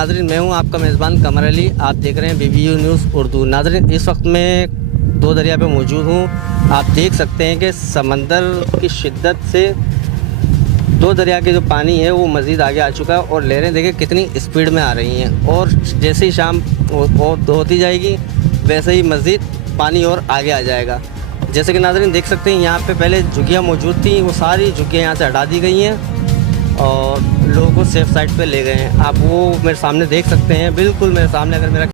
नाज़रीन, मैं हूं आपका मेज़बान कमर अली। आप देख रहे हैं BBU न्यूज़ उर्दू। नाज़रीन, इस वक्त मैं दो दरिया पे मौजूद हूं। आप देख सकते हैं कि समंदर की शिद्दत से दो दरिया के जो पानी है वो मज़ीद आगे आ चुका है और लहरें देखिए कितनी स्पीड में आ रही हैं। और जैसे ही शाम होती जाएगी वैसे ही मज़ीद पानी और आगे आ जाएगा। जैसे कि नाज़रीन देख सकते हैं, यहाँ पे पहले झुग्गियाँ मौजूद थी, वो सारी झुग्गियाँ यहाँ से हटा दी गई हैं और लोगों को सेफ साइड पे ले गए हैं। आप वो मेरे सामने देख सकते हैं, बिल्कुल मेरे सामने अगर मेरा